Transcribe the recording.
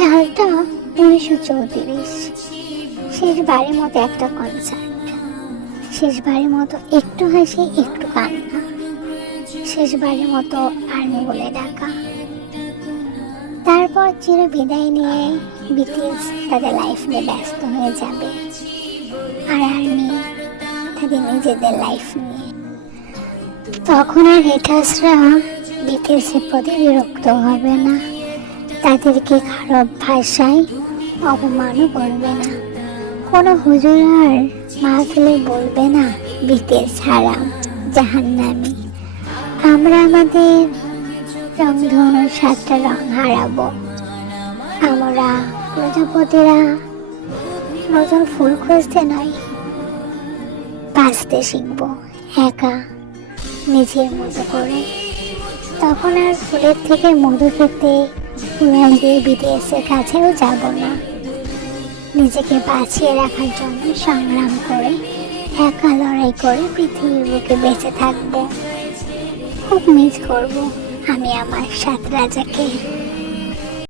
সালটা 1934। শেষবারের মতো একটা কনসার্ট, শেষবারের মতো একটু হাসি একটু কান্না, শেষবারের মতো আর্মি বলে ডাকা। তারপর চির বিদায় নিয়ে বিটিএস তাদের লাইফ নিয়ে ব্যস্ত হয়ে যাবে, আর আর্মি তাদের নিজেদের লাইফ নিয়ে। তখন আর হেটার্সরা বিটিএসের প্রতি বিরক্ত হবে না, তাদেরকে খারাপ ভাষায় অপমানও করবে না। কোনো হুজুর আর মাহফিলে বলবে না বিটিএস হারাম, জাহান্নামী। আমরা আমাদের রংধনুর 7টা রং হারাবো। আমরা প্রজাপতিরা নতুন ফুল খুঁজতে নয়, বাঁচতে শিখবো একা, নিজের মতো করে। তখন আর ফুলের থেকে মধু খেতে উড়াল দিয়ে বিটিএস এর কাছেও যাব না। নিজেকে বাঁচিয়ে রাখার জন্য সংগ্রাম করে, একা লড়াই করে পৃথিবীর বুকে বেঁচে থাকবো। খুব মিস করবো আমি আমার 7 রাজাকে।